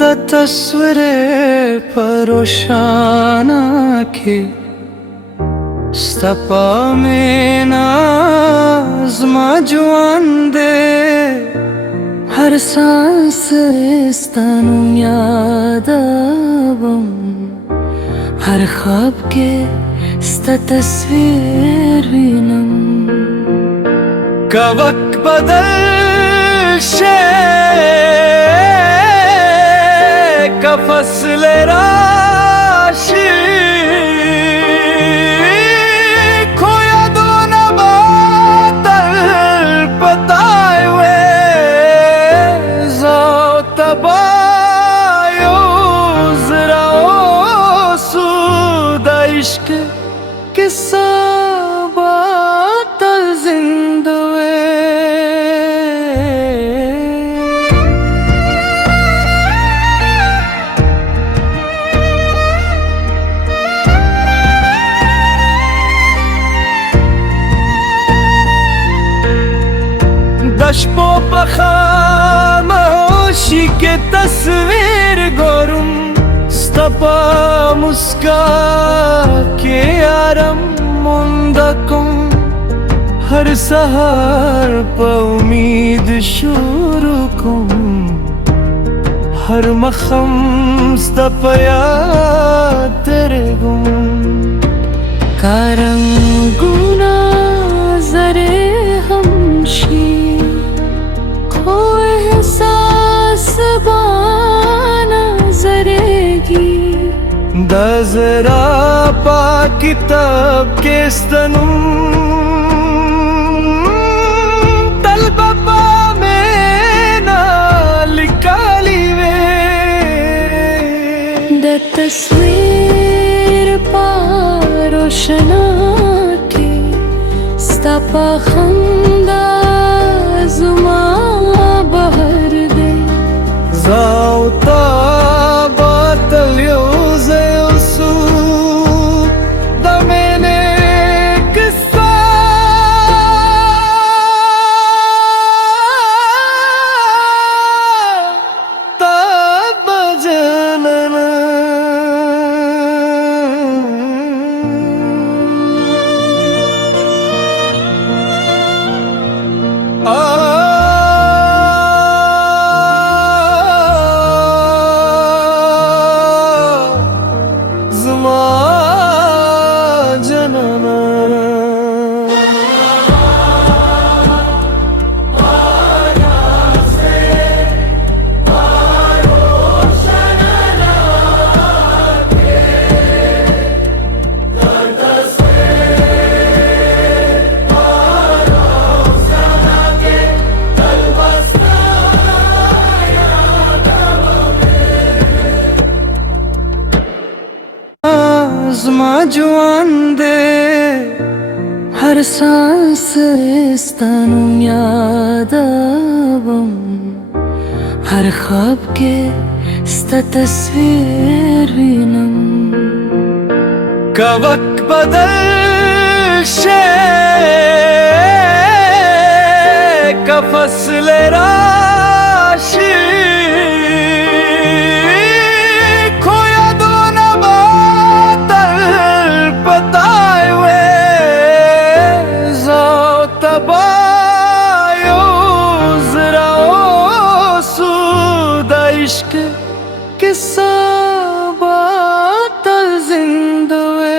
तस्वीरे परोशाना के सपा में नाज़मा जुआन दे हर सांस तनु यादवम हर ख्वाब के तस्वीर बीनम कवक बदल शे का फसल राशि खोया दो न बादल पताए हुए जाओ तबायो जरा सूदा इश्क किस्सा बातल जिंदवे दशपो पखामोशी के तस्वीर गोरुम स्तपा मुस्का के आरम मुंदकुम हर सहर पे उम्मीद शुरू कुम हर मखम स्तपया तेरे गुम कारंगुना जरे हमशी दजरा पा किताब के स्तनुम तलबा में ना लिकाली वे द तस्वीर पा रोशना के स्तपा खंदा जुमा बहर दे जाओ बातल यूज़ दमेने किस्सा तब जनना जुआन दे हर सांस तनु यादवम हर ख्वाब के तस्वीर बीनम कवक बदल शे का फसल राशि पताए हुए जाओ तबायो जरा सूदा इश्क किस्सा बातल जिंदवे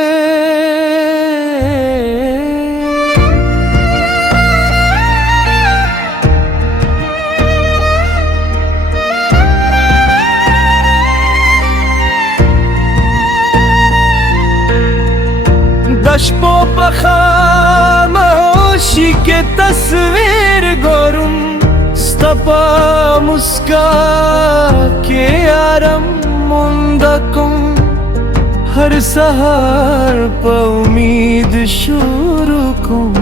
दशपो पखामोशी के तस्वीर गोरुम स्तपा मुस्का के आरम मुंदकुम हर सहर पे उम्मीद शुरू कुम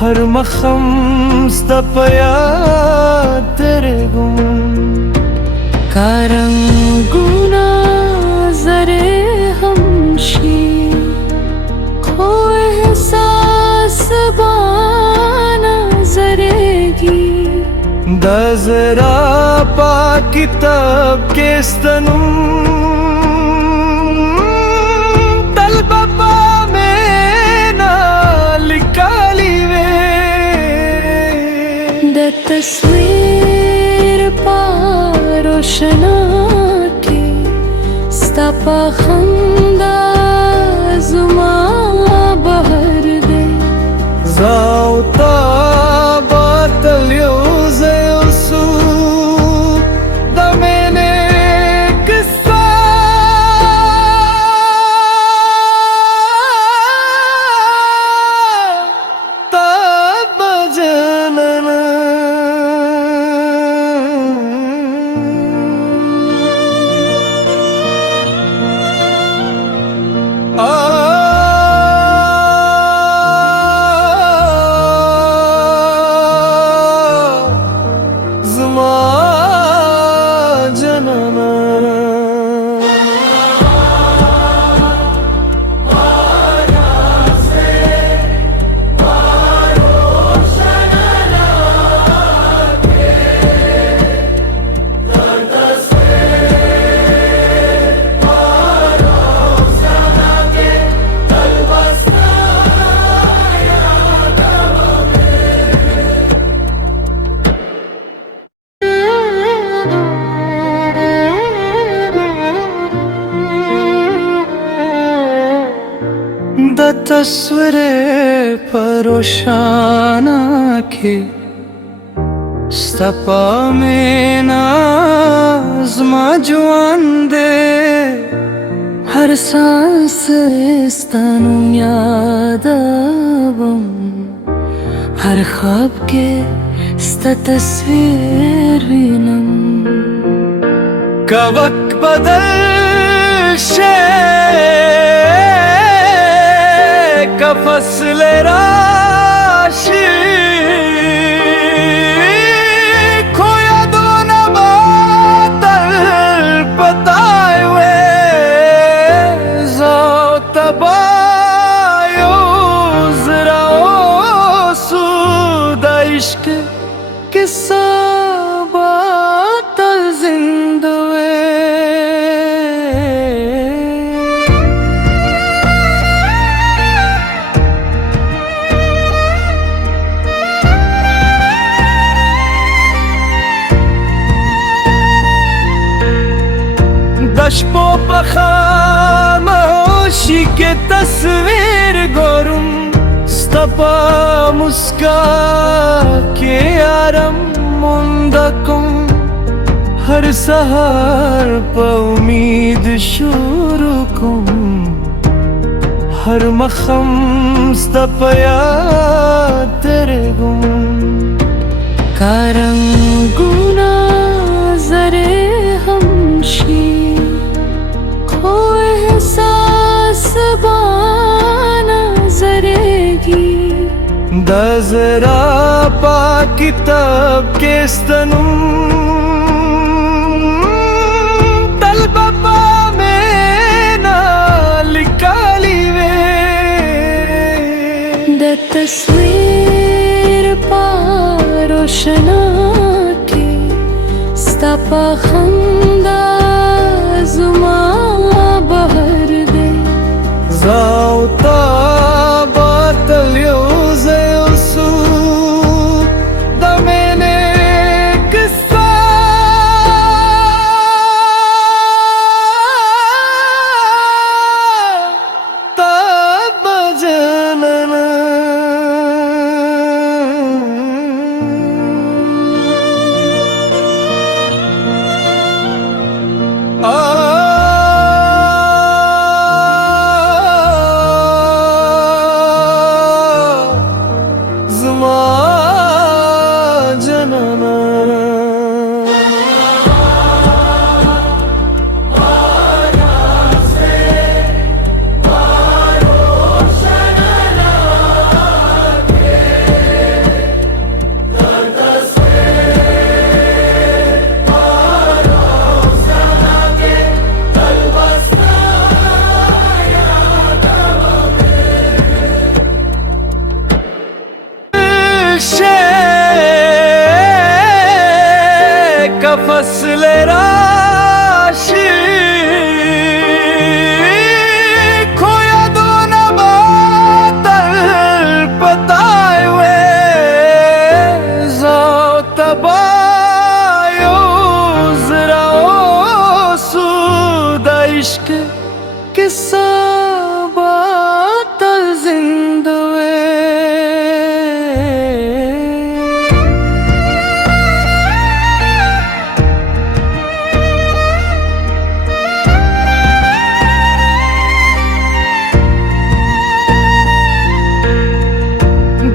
हर मखम स्तपया तेरे गुम कारंगुना जरे हमशी दज़रा पा किताब के स्तनम तलबा में ना लिकाली वे द तस्वीर पारोशना के stapa khanda zuma bahar de zauta batal yuze usu da mene kissa tab janana the तस्वीरे परोशाना के सपा में नाज़मा जुआन दे हर सांस स्तनुम यादवम हर ख्वाब के sta तस्वीर विनम कवक बदल शे का फसल राशि खोया दो नबातल पताए हुए ज़ो तबायो ज़रा सूदा इश्क किस्सा बातल जिंदवे दशपो पखामोशी के तस्वीर गोरुम स्तपा मुस्का के आरम मुंदकुम हर सहार प उम्मीद शुरू कुम हर मखम स्तपया तेरे गुम कारंगुना जरे हमशी एहसास बाना जरेगी दज़रा पा किताब के स्तनुम तलबा में ना लिकाली वे द तस्वीर पारोशना के stapa khanda zuma bahar de zauta batal yuze usu da mene kissa tab janana इश्क किस्सा बात जिंदवे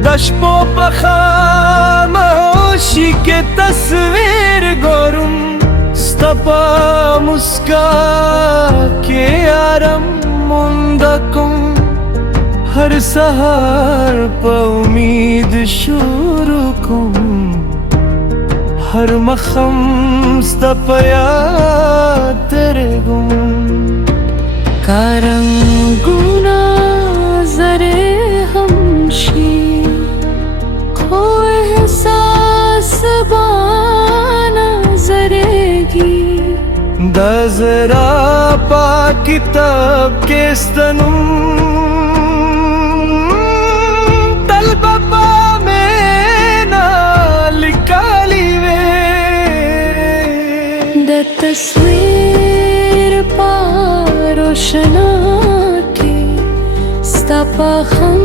दशपो पखामोशी के तस्वीर गोरुम स्तपा मुस्का के आरम मुंदकुम हर सहार प उम्मीद शुरू कुम हर मखम स्तपया तेरे गुम कारंगुना जरे हमशी खो एहसास बाना जरेगी दजरा पा किताब के स्तनुम तलबपा में ना लिकाली वे द तस्वीर पा रोशना की स्तपा हम